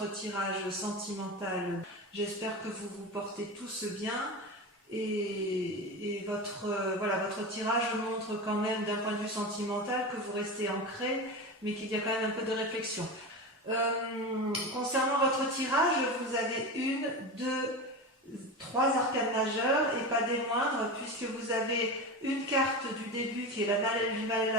votre tirage sentimental. J'espère que vous vous portez tous bien et votre tirage montre quand même d'un point de vue sentimental que vous restez ancré, mais qu'il y a quand même un peu de réflexion. Concernant votre tirage, vous avez 1, 2, 3 arcanes majeures et pas des moindres, puisque vous avez une carte du début qui est la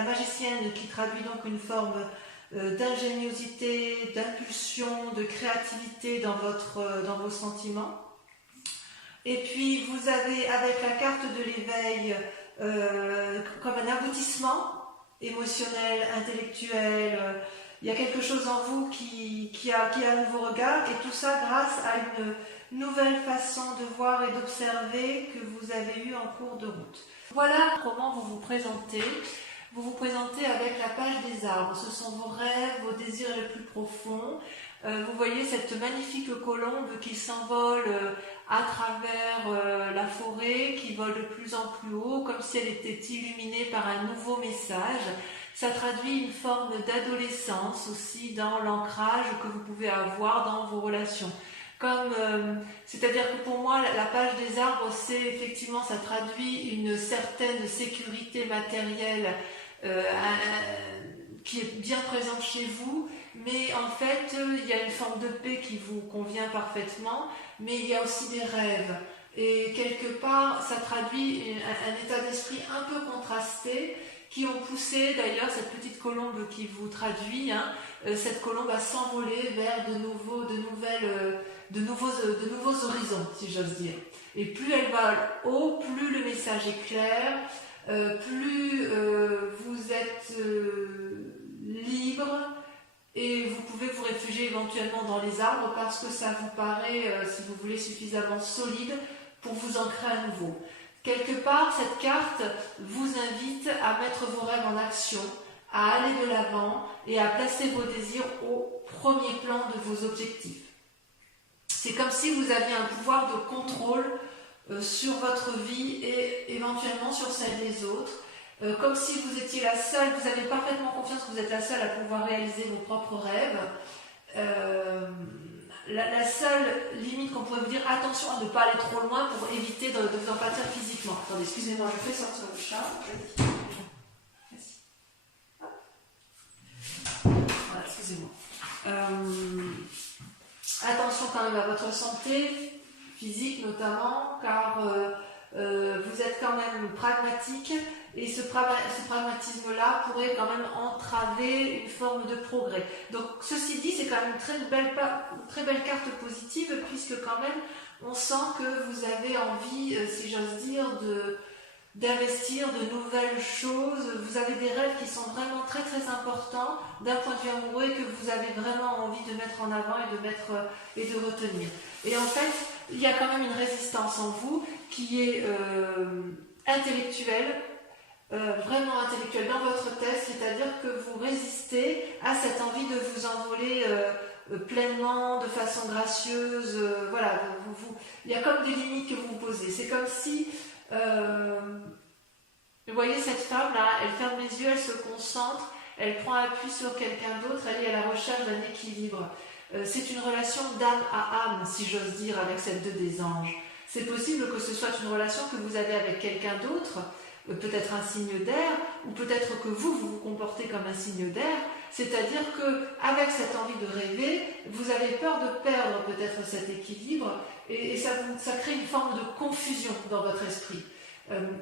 magicienne, qui traduit donc une forme d'ingéniosité, d'impulsion, de créativité dans vos sentiments. Et puis vous avez avec la carte de l'éveil comme un aboutissement émotionnel, intellectuel. Il y a quelque chose en vous qui a un nouveau regard, et tout ça grâce à une nouvelle façon de voir et d'observer que vous avez eu en cours de route. Voilà comment vous vous présentez. Vous vous présentez avec la page des arbres. Ce sont vos rêves, vos désirs les plus profonds. Vous voyez cette magnifique colombe qui s'envole à travers la forêt, qui vole de plus en plus haut, comme si elle était illuminée par un nouveau message. Ça traduit une forme d'adolescence aussi dans l'ancrage que vous pouvez avoir dans vos relations. C'est-à-dire que pour moi, la page des arbres, c'est effectivement, ça traduit une certaine sécurité matérielle qui est bien présente chez vous, mais en fait, il y a une forme de paix qui vous convient parfaitement, mais il y a aussi des rêves. Et quelque part, ça traduit un état d'esprit un peu contrasté, qui ont poussé d'ailleurs cette petite colombe qui vous traduit, cette colombe à s'envoler vers de nouveaux horizons, si j'ose dire. Et plus elle va haut, plus le message est clair, plus vous êtes libre, et vous pouvez vous réfugier éventuellement dans les arbres parce que ça vous paraît, si vous voulez, suffisamment solide pour vous ancrer à nouveau. Quelque part, cette carte vous invite à mettre vos rêves en action, à aller de l'avant et à placer vos désirs au premier plan de vos objectifs. C'est comme si vous aviez un pouvoir de contrôle sur votre vie et éventuellement sur celle des autres. Comme si vous étiez la seule, vous avez parfaitement confiance que vous êtes la seule à pouvoir réaliser vos propres rêves. La seule limite qu'on pourrait vous dire, attention à ne pas aller trop loin pour éviter de vous en pâtir physiquement. Attendez, excusez-moi, je fais sortir le chat. Merci. Voilà, excusez-moi. Attention quand même à votre santé physique notamment, car vous êtes quand même pragmatique, et ce pragmatisme-là pourrait quand même entraver une forme de progrès. Donc ceci dit, c'est quand même une très belle carte positive, puisque quand même on sent que vous avez envie, si j'ose dire, d'investir de nouvelles choses. Vous avez des rêves qui sont vraiment très très importants d'un point de vue amoureux, et que vous avez vraiment envie de mettre en avant et de retenir. Et en fait, il y a quand même une résistance en vous qui est intellectuelle, vraiment intellectuelle dans votre tête, c'est-à-dire que vous résistez à cette envie de vous envoler pleinement, de façon gracieuse. Voilà, il y a comme des limites que vous vous posez. C'est comme si vous voyez cette femme-là, elle ferme les yeux, elle se concentre, elle prend appui sur quelqu'un d'autre, elle est à la recherche d'un équilibre. C'est une relation d'âme à âme, si j'ose dire, avec cette 2 des anges. C'est possible que ce soit une relation que vous avez avec quelqu'un d'autre, peut-être un signe d'air, ou peut-être que vous comportez comme un signe d'air, c'est-à-dire qu'avec cette envie de rêver, vous avez peur de perdre peut-être cet équilibre, et ça crée une forme de confusion dans votre esprit.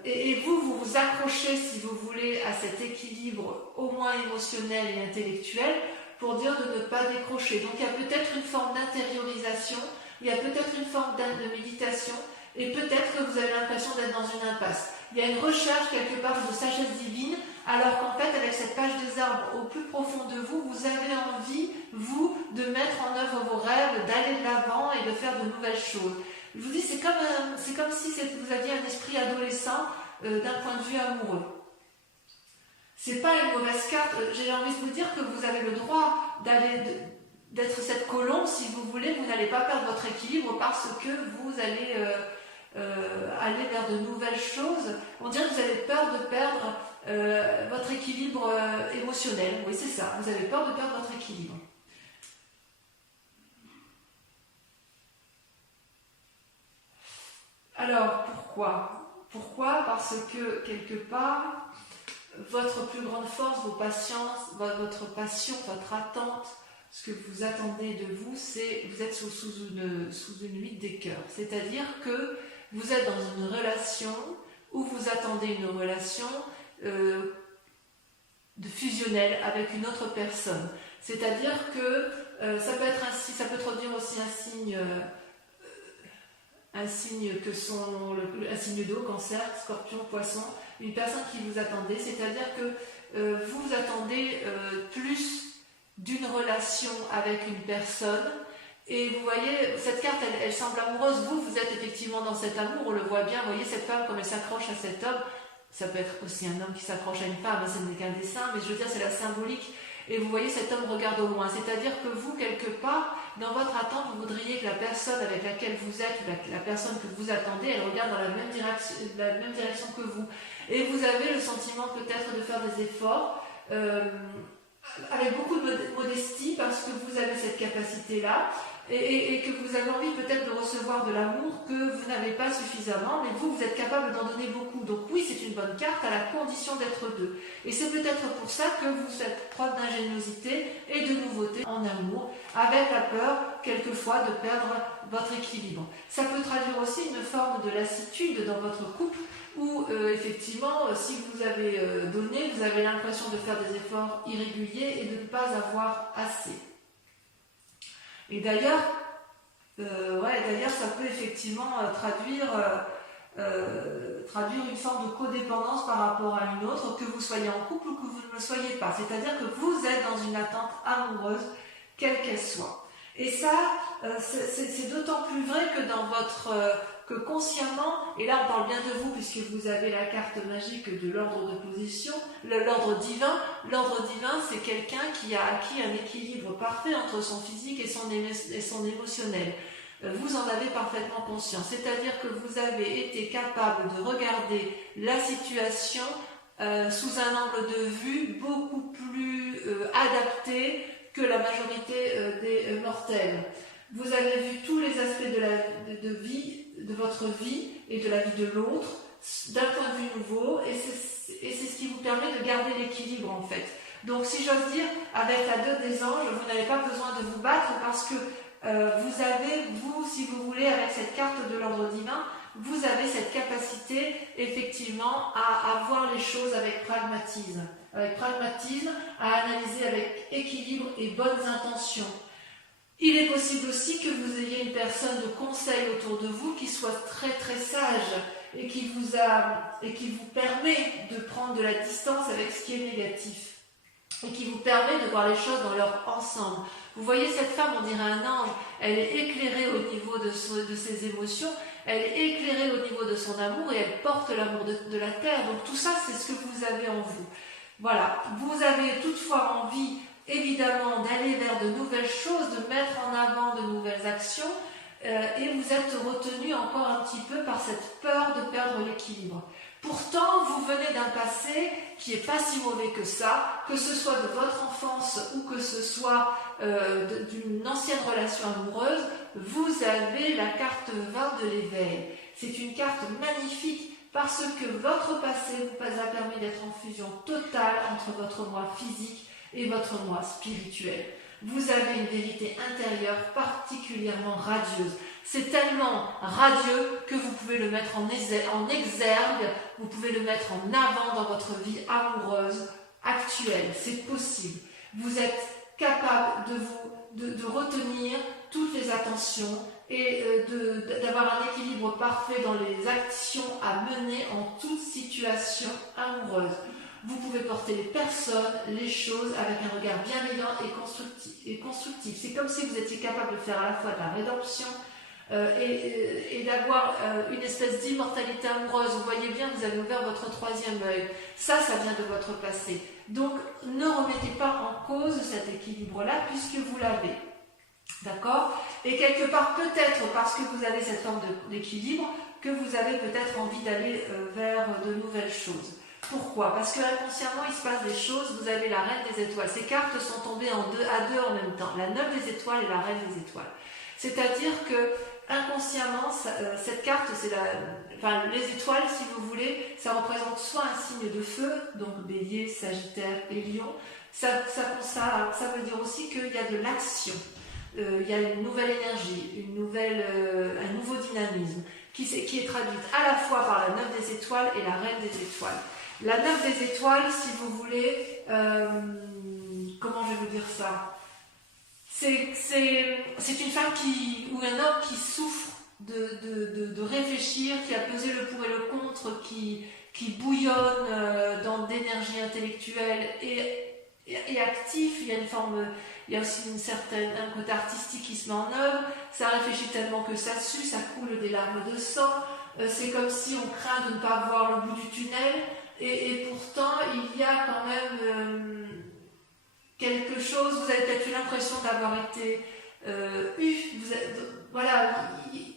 Et vous vous accrochez, si vous voulez, à cet équilibre au moins émotionnel et intellectuel, pour dire de ne pas décrocher. Donc il y a peut-être une forme d'intériorisation, il y a peut-être une forme de méditation, et peut-être que vous avez l'impression d'être dans une impasse. Il y a une recherche quelque part de sagesse divine, alors qu'en fait, avec cette page des arbres au plus profond de vous, vous avez envie, vous, de mettre en œuvre vos rêves, d'aller de l'avant et de faire de nouvelles choses. Je vous dis, c'est comme si vous aviez un esprit adolescent d'un point de vue amoureux. C'est pas une mauvaise carte. J'ai envie de vous dire que vous avez le droit d'être cette colombe, si vous voulez. Vous n'allez pas perdre votre équilibre parce que vous allez aller vers de nouvelles choses. On dirait que vous avez peur de perdre votre équilibre émotionnel. Oui, c'est ça. Vous avez peur de perdre votre équilibre. Alors, pourquoi? Pourquoi? Parce que, quelque part, votre plus grande force, vos patiences, votre passion, votre attente, ce que vous attendez de vous, c'est vous êtes sous une huile des cœurs. C'est-à-dire que vous êtes dans une relation où vous attendez une relation fusionnelle avec une autre personne. C'est-à-dire que ça peut être ça peut traduire aussi un signe que sont un signe d'eau, cancer, scorpion, poisson, une personne qui vous attendait, c'est-à-dire que vous attendez plus d'une relation avec une personne, et vous voyez, cette carte, elle semble amoureuse, vous êtes effectivement dans cet amour, on le voit bien, vous voyez cette femme comme elle s'accroche à cet homme, ça peut être aussi un homme qui s'accroche à une femme, ce n'est qu'un dessin, mais je veux dire, c'est la symbolique. Et vous voyez, cet homme regarde au loin. C'est-à-dire que vous, quelque part, dans votre attente, vous voudriez que la personne avec laquelle vous êtes, la personne que vous attendez, elle regarde dans la même direction que vous. Et vous avez le sentiment peut-être de faire des efforts, avec beaucoup de modestie, parce que vous avez cette capacité-là, et que vous avez envie peut-être de recevoir de l'amour que vous n'avez pas suffisamment, mais vous êtes capable d'en donner beaucoup. Donc oui, c'est une bonne carte à la condition d'être deux. Et c'est peut-être pour ça que vous faites preuve d'ingéniosité et de nouveauté en amour, avec la peur, quelquefois, de perdre votre équilibre. Ça peut traduire aussi une forme de lassitude dans votre couple, où effectivement, si vous avez donné, vous avez l'impression de faire des efforts irréguliers et de ne pas avoir assez. Et d'ailleurs, ça peut effectivement traduire une forme de codépendance par rapport à une autre, que vous soyez en couple ou que vous ne le soyez pas. C'est-à-dire que vous êtes dans une attente amoureuse, quelle qu'elle soit. Et ça, c'est d'autant plus vrai que consciemment, et là on parle bien de vous puisque vous avez la carte magique de l'ordre de position, l'ordre divin. L'ordre divin, c'est quelqu'un qui a acquis un équilibre parfait entre son physique et son émotionnel. Vous en avez parfaitement conscience, c'est-à-dire que vous avez été capable de regarder la situation sous un angle de vue beaucoup plus adapté que la majorité des mortels. Vous avez vu tous les aspects de votre vie et de la vie de l'autre d'un point de vue nouveau, et c'est ce qui vous permet de garder l'équilibre en fait. Donc si j'ose dire, avec la dot des anges, vous n'avez pas besoin de vous battre parce que vous avez, si vous voulez, avec cette carte de l'ordre divin, vous avez cette capacité effectivement à voir les choses avec pragmatisme, à analyser avec équilibre et bonnes intentions. Il est possible aussi que vous ayez une personne de conseil autour de vous qui soit très très sage et qui vous permet de prendre de la distance avec ce qui est négatif et qui vous permet de voir les choses dans leur ensemble. Vous voyez cette femme, on dirait un ange, elle est éclairée au niveau de ses émotions, elle est éclairée au niveau de son amour et elle porte l'amour de la terre. Donc tout ça, c'est ce que vous avez en vous. Voilà, vous avez toutefois envie évidemment d'aller vers de nouvelles choses, de mettre en avant de nouvelles actions, et vous êtes retenu encore un petit peu par cette peur de perdre l'équilibre. Pourtant, vous venez d'un passé qui n'est pas si mauvais que ça, que ce soit de votre enfance ou que ce soit d'une ancienne relation amoureuse, vous avez la carte 20 de l'éveil. C'est une carte magnifique parce que votre passé vous a permis d'être en fusion totale entre votre moi physique et votre moi spirituel. Vous avez une vérité intérieure particulièrement radieuse. C'est tellement radieux que vous pouvez le mettre en exergue, vous pouvez le mettre en avant dans votre vie amoureuse actuelle. C'est possible. Vous êtes capable de retenir toutes les attentions et d'avoir un équilibre parfait dans les actions à mener en toute situation amoureuse. Vous pouvez porter les personnes, les choses avec un regard bienveillant et constructif. C'est comme si vous étiez capable de faire à la fois de la rédemption et d'avoir une espèce d'immortalité amoureuse. Vous voyez bien, vous avez ouvert votre troisième œil. Ça vient de votre passé. Donc, ne remettez pas en cause cet équilibre-là puisque vous l'avez. D'accord? Et quelque part, peut-être parce que vous avez cette forme d'équilibre, que vous avez peut-être envie d'aller vers de nouvelles choses. Pourquoi? Parce que inconsciemment, il se passe des choses. Vous avez la reine des étoiles. Ces cartes sont tombées à deux en même temps. La 9 des étoiles et la reine des étoiles. C'est-à-dire que inconsciemment, cette carte, c'est les étoiles, si vous voulez, ça représente soit un signe de feu, donc Bélier, Sagittaire et Lion. Ça veut dire aussi qu'il y a de l'action, il y a une nouvelle énergie, un nouveau dynamisme qui est traduite à la fois par la 9 des étoiles et la reine des étoiles. La 9 des étoiles, si vous voulez, comment je vais vous dire ça? C'est une femme ou un homme qui souffre de réfléchir, qui a pesé le pour et le contre, qui bouillonne dans d'énergie intellectuelle et actif. Il y a aussi un côté artistique qui se met en œuvre. Ça réfléchit tellement que ça sue, ça coule des larmes de sang. C'est comme si on craint de ne pas voir le bout du tunnel. Et pourtant, il y a quand même quelque chose. Vous avez peut-être eu l'impression d'avoir été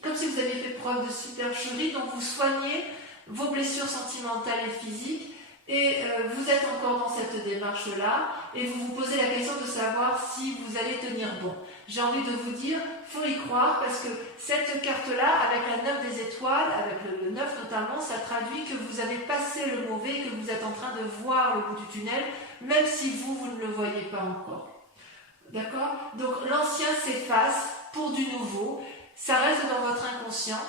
comme si vous aviez fait preuve de supercherie, donc vous soignez vos blessures sentimentales et physiques, et vous êtes encore dans cette démarche-là, et vous vous posez la question de savoir si vous allez tenir bon. J'ai envie de vous dire, il faut y croire, parce que cette carte-là, avec la 9 des étoiles, avec le 9 notamment, ça traduit que vous avez passé le mauvais, que vous êtes en train de voir le bout du tunnel, même si vous ne le voyez pas encore. D'accord? Donc l'ancien s'efface pour du nouveau, ça reste dans votre inconscient,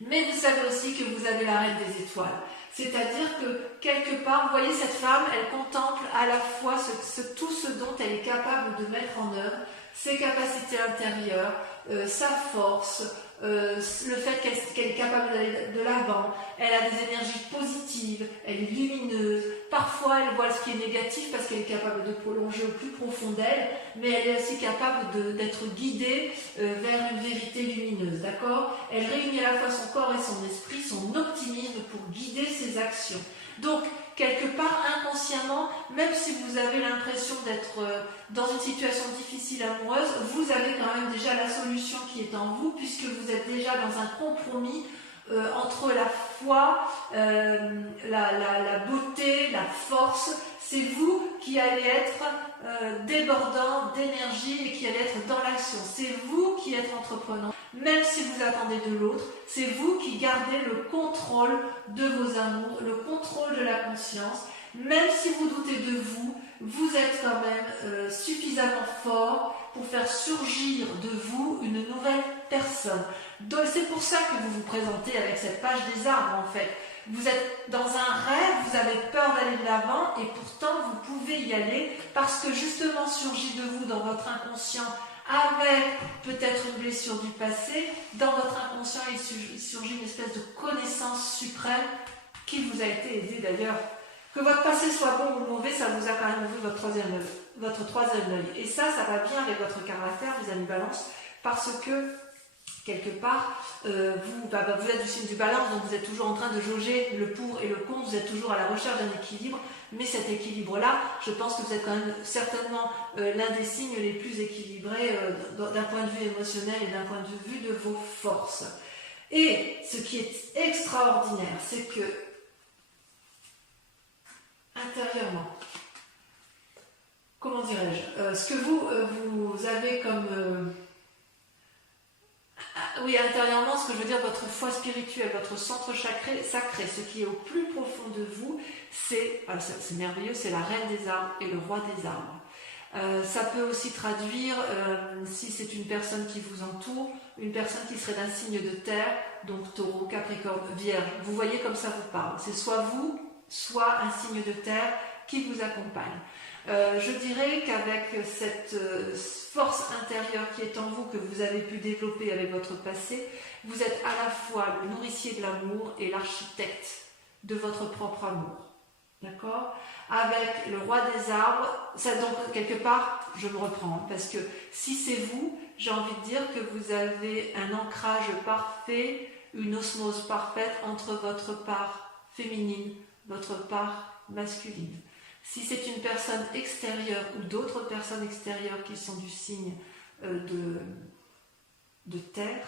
mais vous savez aussi que vous avez la reine des étoiles. C'est-à-dire que quelque part, vous voyez cette femme, elle contemple à la fois tout ce dont elle est capable de mettre en œuvre, ses capacités intérieures, sa force, le fait qu'elle est capable d'aller de l'avant, elle a des énergies positives, elle est lumineuse, parfois elle voit ce qui est négatif parce qu'elle est capable de prolonger au plus profond d'elle, mais elle est aussi capable d'être guidée vers une vérité lumineuse, d'accord? Elle réunit à la fois son corps et son esprit, son optimisme pour guider ses actions. Donc, quelque part, inconsciemment, même si vous avez l'impression d'être dans une situation difficile amoureuse, vous avez quand même déjà la solution qui est en vous, puisque vous êtes déjà dans un compromis entre la foi, la beauté, la force. C'est vous qui allez être débordant d'énergie et qui allez être dans l'action. C'est vous qui êtes entreprenant. Même si vous attendez de l'autre, c'est vous qui gardez le contrôle de vos amours, le contrôle de la conscience. Même si vous doutez de vous, vous êtes quand même suffisamment fort pour faire surgir de vous une nouvelle personne. Donc c'est pour ça que vous vous présentez avec cette page des arbres en fait. Vous êtes dans un rêve, vous avez peur d'aller de l'avant et pourtant vous pouvez y aller parce que justement surgit de vous dans votre inconscient avec peut-être une blessure du passé, dans votre inconscient il surgit une espèce de connaissance suprême qui vous a été aidée d'ailleurs. Que votre passé soit bon ou mauvais, ça vous a quand même ouvert votre troisième œil. Et ça va bien avec votre caractère, les amis Balance, parce que quelque part, vous êtes du signe du Balance, donc vous êtes toujours en train de jauger le pour et le contre, vous êtes toujours à la recherche d'un équilibre, mais cet équilibre-là, je pense que vous êtes quand même certainement l'un des signes les plus équilibrés d'un point de vue émotionnel et d'un point de vue de vos forces. Et ce qui est extraordinaire, c'est que intérieurement, comment dirais-je, ce que vous avez comme... oui, intérieurement, ce que je veux dire, votre foi spirituelle, votre centre sacré, ce qui est au plus profond de vous, c'est merveilleux, c'est la reine des arbres et le roi des arbres. Ça peut aussi traduire, si c'est une personne qui vous entoure, une personne qui serait d'un signe de terre, donc taureau, capricorne, vierge. Vous voyez comme ça vous parle. C'est soit vous, soit un signe de terre qui vous accompagne. Je dirais qu'avec cette force intérieure qui est en vous, que vous avez pu développer avec votre passé, vous êtes à la fois le nourricier de l'amour et l'architecte de votre propre amour. D'accord? Avec le roi des arbres, ça donc quelque part, je me reprends, parce que si c'est vous, j'ai envie de dire que vous avez un ancrage parfait, une osmose parfaite entre votre part féminine, votre part masculine. Si c'est une personne extérieure ou d'autres personnes extérieures qui sont du signe de terre,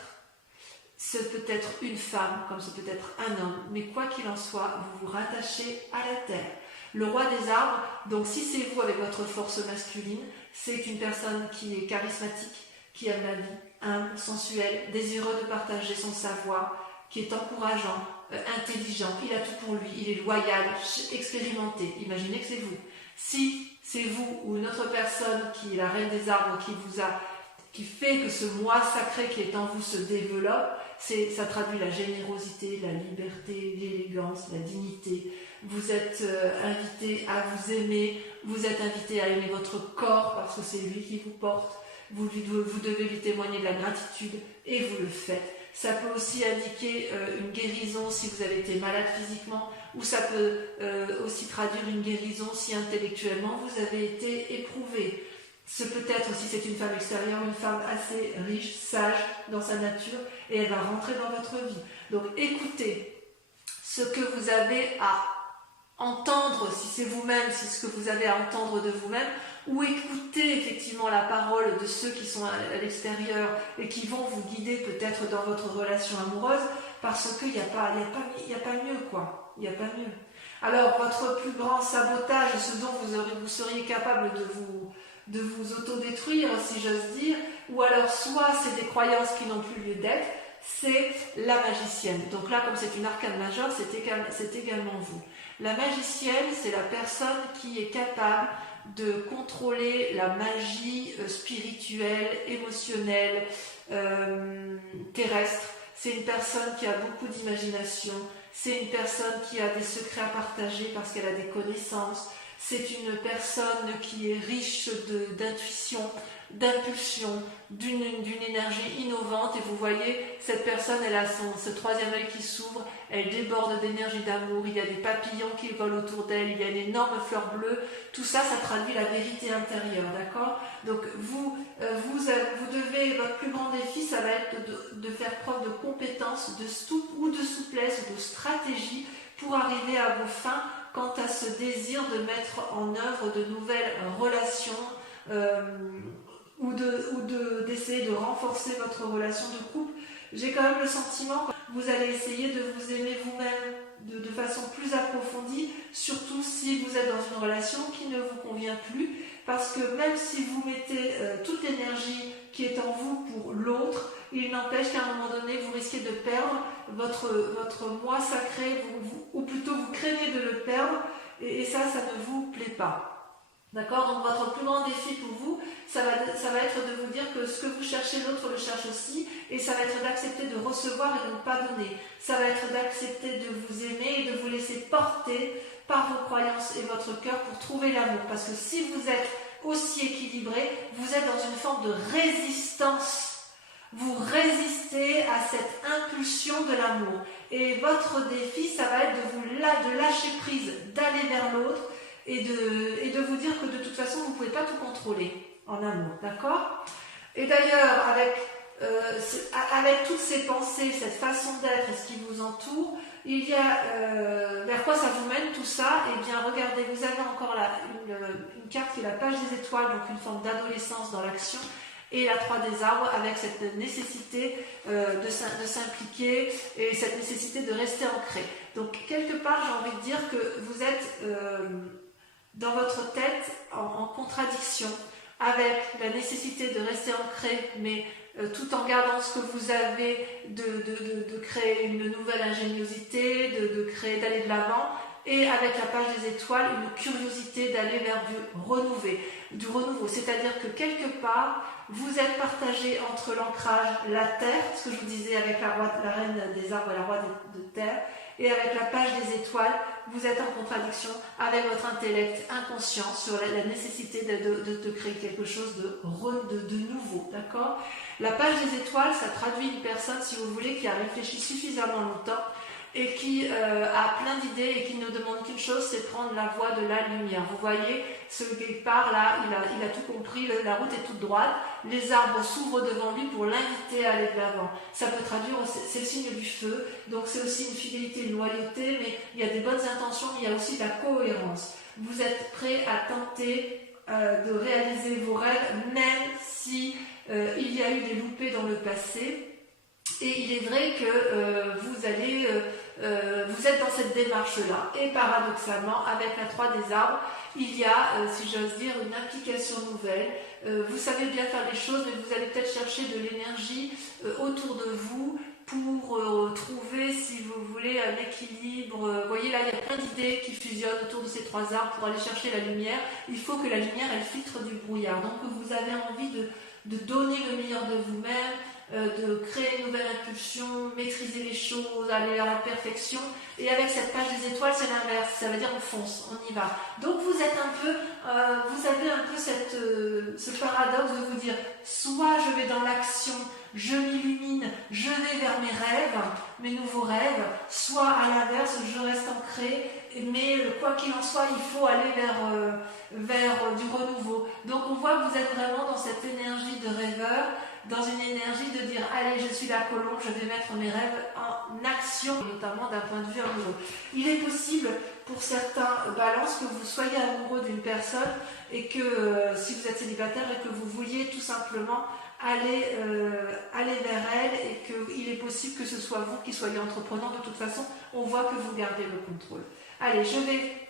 ce peut être une femme, comme ce peut être un homme, mais quoi qu'il en soit, vous vous rattachez à la terre. Le roi des arbres, donc si c'est vous avec votre force masculine, c'est une personne qui est charismatique, qui aime la vie, humble, sensuel, désireux de partager son savoir, qui est encourageant, intelligent, il a tout pour lui, il est loyal, expérimenté. Imaginez que c'est vous. Si c'est vous ou une autre personne qui est la reine des arbres qui fait que ce moi sacré qui est en vous se développe, ça traduit la générosité, la liberté, l'élégance, la dignité. Vous êtes invité à vous aimer, vous êtes invité à aimer votre corps parce que c'est lui qui vous porte. Vous devez lui témoigner de la gratitude et vous le faites. Ça peut aussi indiquer une guérison si vous avez été malade physiquement, ou ça peut aussi traduire une guérison si intellectuellement vous avez été éprouvé. Ce peut être aussi, c'est une femme extérieure, une femme assez riche, sage dans sa nature, et elle va rentrer dans votre vie. Donc écoutez ce que vous avez à entendre, si c'est vous-même, si ce que vous avez à entendre de vous-même, ou écoutez effectivement la parole de ceux qui sont à l'extérieur et qui vont vous guider peut-être dans votre relation amoureuse, parce qu'il n'y a pas mieux, quoi. Il n'y a pas mieux. Alors, votre plus grand sabotage, ce dont vous seriez capable de vous autodétruire, si j'ose dire, ou alors soit c'est des croyances qui n'ont plus lieu d'être, c'est la magicienne. Donc là, comme c'est une arcane majeure, c'est également vous. La magicienne, c'est la personne qui est capable de contrôler la magie spirituelle, émotionnelle, terrestre. C'est une personne qui a beaucoup d'imagination, c'est une personne qui a des secrets à partager parce qu'elle a des connaissances, c'est une personne qui est riche d'intuition, d'impulsion, d'une énergie innovante, et vous voyez, cette personne, elle a ce troisième œil qui s'ouvre, elle déborde d'énergie d'amour, il y a des papillons qui volent autour d'elle, il y a une énorme fleur bleue, tout ça, ça traduit la vérité intérieure, d'accord? Donc vous devez, votre plus grand défi, ça va être de faire preuve de compétence, de souplesse, de stratégie pour arriver à vos fins quant à ce désir de mettre en œuvre de nouvelles relations, ou d'essayer de renforcer votre relation de couple. J'ai quand même le sentiment que vous allez essayer de vous aimer vous-même de façon plus approfondie, surtout si vous êtes dans une relation qui ne vous convient plus, parce que même si vous mettez toute l'énergie qui est en vous pour l'autre, il n'empêche qu'à un moment donné, vous risquez de perdre votre moi sacré, ou plutôt vous craignez de le perdre, et ça ne vous plaît pas. D'accord? Donc votre plus grand défi pour vous, ça va être de vous dire que ce que vous cherchez, l'autre le cherche aussi, et ça va être d'accepter de recevoir et de ne pas donner. Ça va être d'accepter de vous aimer et de vous laisser porter par vos croyances et votre cœur pour trouver l'amour. Parce que si vous êtes aussi équilibré, vous êtes dans une forme de résistance. Vous résistez à cette impulsion de l'amour. Et votre défi, ça va être de lâcher prise, d'aller vers l'autre, et de vous dire que de toute façon, vous ne pouvez pas tout contrôler en amour, d'accord? Et d'ailleurs, avec toutes ces pensées, cette façon d'être et ce qui vous entoure, il y a vers quoi ça vous mène tout ça? Eh bien, regardez, vous avez encore là une carte qui est la page des étoiles, donc une forme d'adolescence dans l'action, et la 3 des arbres avec cette nécessité de s'impliquer et cette nécessité de rester ancré. Donc, quelque part, j'ai envie de dire que vous êtes dans votre tête en contradiction avec la nécessité de rester ancré, mais tout en gardant ce que vous avez, de créer une nouvelle ingéniosité, d'aller de l'avant, et avec la page des étoiles, une curiosité d'aller vers du renouveau. C'est-à-dire que quelque part, vous êtes partagé entre l'ancrage, la terre, ce que je vous disais avec la reine des arbres et la roi de terre, et avec la page des étoiles, vous êtes en contradiction avec votre intellect inconscient sur la nécessité de créer quelque chose de nouveau, d'accord? La page des étoiles, ça traduit une personne, si vous voulez, qui a réfléchi suffisamment longtemps et qui a plein d'idées et qui ne demande qu'une chose, c'est prendre la voie de la lumière. Vous voyez, ce guépard là, il a tout compris, la route est toute droite, les arbres s'ouvrent devant lui pour l'inviter à aller de l'avant. Ça peut traduire, c'est le signe du feu, donc c'est aussi une fidélité, une loyauté, mais il y a des bonnes intentions, mais il y a aussi de la cohérence. Vous êtes prêt à tenter de réaliser vos rêves, même si il y a eu des loupés dans le passé. Et il est vrai que vous allez vous êtes dans cette démarche-là. Et paradoxalement, avec la 3 des arbres, il y a, si j'ose dire, une implication nouvelle. Vous savez bien faire les choses, mais vous allez peut-être chercher de l'énergie autour de vous pour trouver, si vous voulez, un équilibre. Vous voyez, là, il y a plein d'idées qui fusionnent autour de ces 3 arbres pour aller chercher la lumière. Il faut que la lumière, elle filtre du brouillard. Donc, vous avez envie de donner le meilleur de vous-même, de créer une nouvelle impulsion, maîtriser les choses, aller à la perfection. Et avec cette page des étoiles, c'est l'inverse. Ça veut dire on fonce, on y va. Donc vous êtes un peu, vous avez un peu ce paradoxe de vous dire, soit je vais dans l'action, je m'illumine, je vais vers mes rêves, mes nouveaux rêves, soit à l'inverse, je reste ancré, mais quoi qu'il en soit, il faut aller vers du renouveau. Donc on voit que vous êtes vraiment dans cette énergie de rêveur, dans une énergie de dire allez, je suis la colombe, je vais mettre mes rêves en action, notamment d'un point de vue amoureux. Il est possible pour certains balances que vous soyez amoureux d'une personne et que si vous êtes célibataire et que vous vouliez tout simplement aller vers elle et qu'il est possible que ce soit vous qui soyez entreprenant. De toute façon, on voit que vous gardez le contrôle. Allez, je vais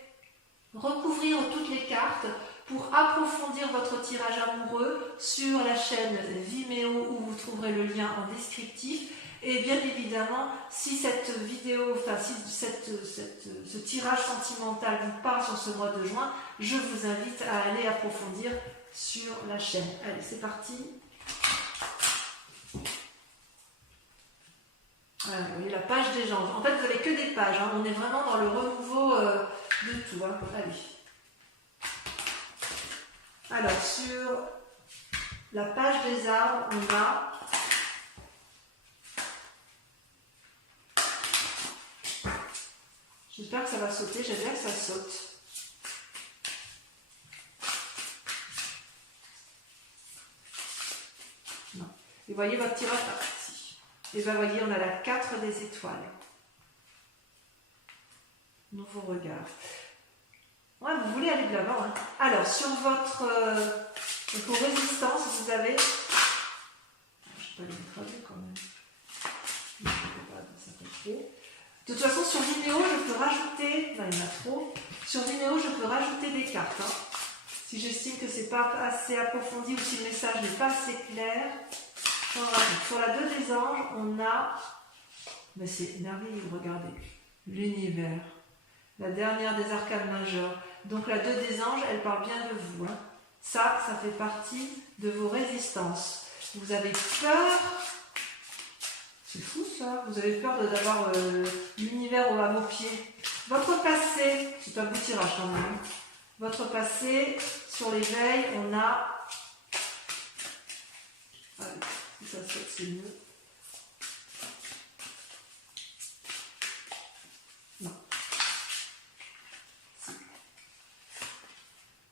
recouvrir toutes les cartes pour approfondir votre tirage amoureux sur la chaîne Vimeo où vous trouverez le lien en descriptif. Et bien évidemment, si cette vidéo, enfin si ce tirage sentimental vous parle sur ce mois de juin, je vous invite à aller approfondir sur la chaîne. Allez, c'est parti. Voilà, vous voyez la page des gens. En fait, vous n'avez que des pages. Hein. On est vraiment dans le renouveau de tout. Hein. Allez. Alors, sur la page des arbres, on a j'espère que ça va sauter, j'aime bien que ça saute. Non. Et voyez votre tirage ici. Et bien voyez, on a la 4 des étoiles. Nouveau regard. Ouais, vous voulez aller de l'avant. Hein. Alors, sur votre vos résistances, vous avez... Je ne vais pas les traduire quand même. Je ne sais pas, ça fait trop. De toute façon, sur Vimeo, je peux rajouter, là il y en a trop, sur Vimeo, je peux rajouter des cartes. Hein. Si j'estime que ce n'est pas assez approfondi ou si le message n'est pas assez clair, on rajoute. Sur la 2 des anges, on a, mais c'est merveilleux, regardez, l'univers, la dernière des arcanes majeures. Donc la 2 des anges, elle parle bien de vous. Hein. Ça fait partie de vos résistances. Vous avez peur. C'est fou ça, vous avez peur d'avoir l'univers à vos pieds. Votre passé, c'est un beau tirage quand même. Votre passé, sur l'éveil, on a... Allez, si ça saute, c'est mieux. Non. Si.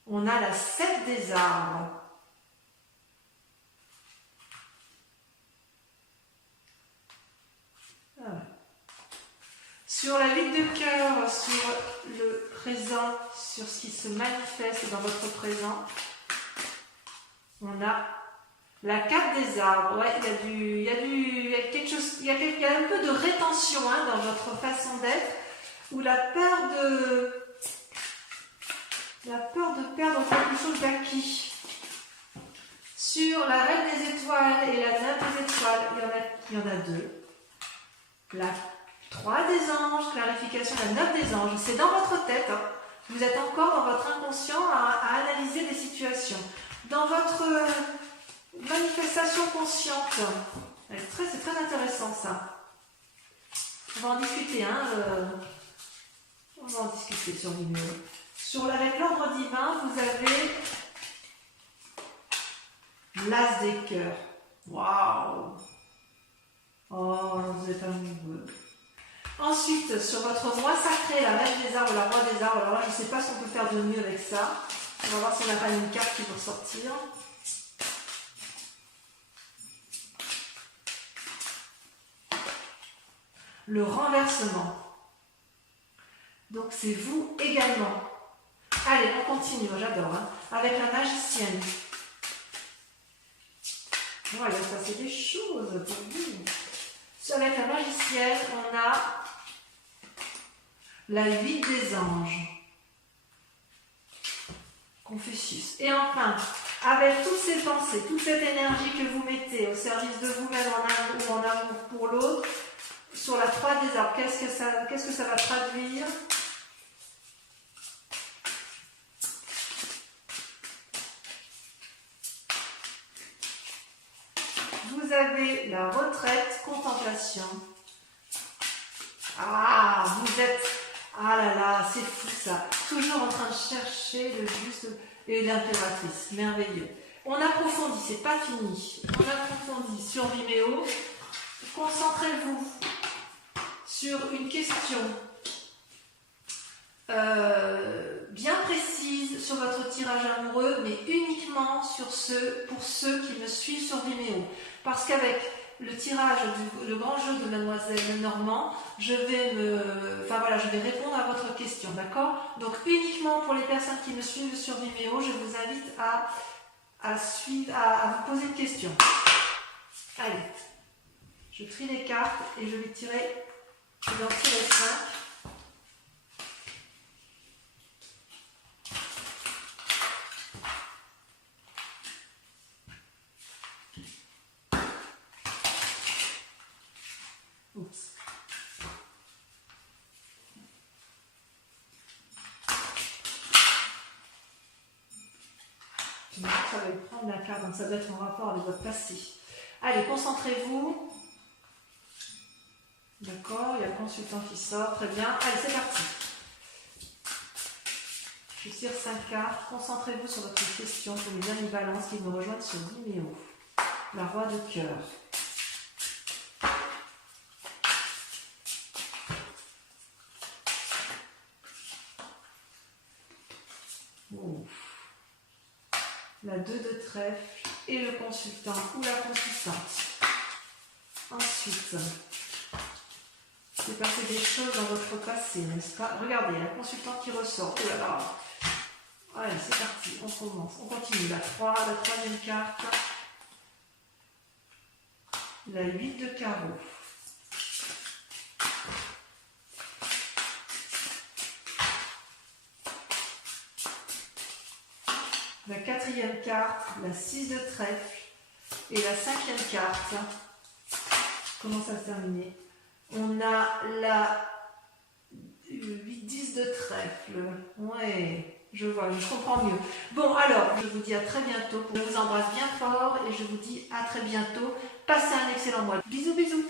On a la 7 des arbres. Sur la 8 de cœur, sur le présent, sur ce qui se manifeste dans votre présent, on a la 4 des arbres. Ouais, il y a quelque chose, il y a un peu de rétention hein, dans votre façon d'être, ou la peur de perdre quelque chose d'acquis. Sur la reine des étoiles et la 9 des étoiles, il y en a 2. La 3 des anges, clarification, la 9 des anges, c'est dans votre tête. Hein. Vous êtes encore dans votre inconscient à analyser des situations. Dans votre manifestation consciente, c'est très intéressant ça. On va en discuter, hein, on va en discuter sur Vimeo. Avec l'ordre divin, vous avez l'as des cœurs. Waouh! Oh, vous êtes amoureux. Ensuite, sur votre roi sacré, la reine des arbres, la roi des arbres, alors là, je ne sais pas ce qu'on peut faire de mieux avec ça. On va voir si on n'a pas une carte qui va sortir. Le renversement. Donc, c'est vous également. Allez, on continue, j'adore. Hein, avec la magicienne. Voilà, ça c'est des choses pour vous. Avec la magicienne, on a la 8 des anges. Confucius. Et enfin, avec toutes ces pensées, toute cette énergie que vous mettez au service de vous-même ou en amour pour l'autre, sur la 3 des arbres, qu'est-ce que ça va traduire? Vous avez la retraite, contemplation. Ah, vous êtes... Ah là là, c'est fou ça. Toujours en train de chercher le juste et l'impératrice. Merveilleux. On approfondit, c'est pas fini. On approfondit sur Vimeo. Concentrez-vous sur une question bien précise sur votre tirage amoureux, mais uniquement pour ceux qui me suivent sur Vimeo. Parce qu'avec le tirage le grand jeu de Mademoiselle Normand, je vais répondre à votre question, d'accord? Donc uniquement pour les personnes qui me suivent sur Vimeo, je vous invite à vous poser une question. Allez, je trie les cartes et je vais en tirer 5. Oups. Ça va prendre la carte, donc ça doit être en rapport avec votre passé. Allez, concentrez-vous. D'accord, il y a le consultant qui sort, très bien. Allez, c'est parti. Je tire 5 cartes. Concentrez-vous sur votre question pour les amis Balance qui me rejoignent sur Vimeo. La roi de cœur. La 2 de trèfle et le consultant ou la consultante. Ensuite, il s'est passé des choses dans votre passé, n'est-ce pas? Regardez, la consultante qui ressort. Oh là là. Allez, c'est parti, on commence. On continue. La 3, la troisième carte. La 8 de carreau. La 4e carte, la 6 de trèfle et la 5e carte. Comment ça se terminer? On a la 8-10 de trèfle. Ouais, je vois, je comprends mieux. Bon, alors, je vous dis à très bientôt. Je vous embrasse bien fort et je vous dis à très bientôt. Passez un excellent mois. Bisous, bisous.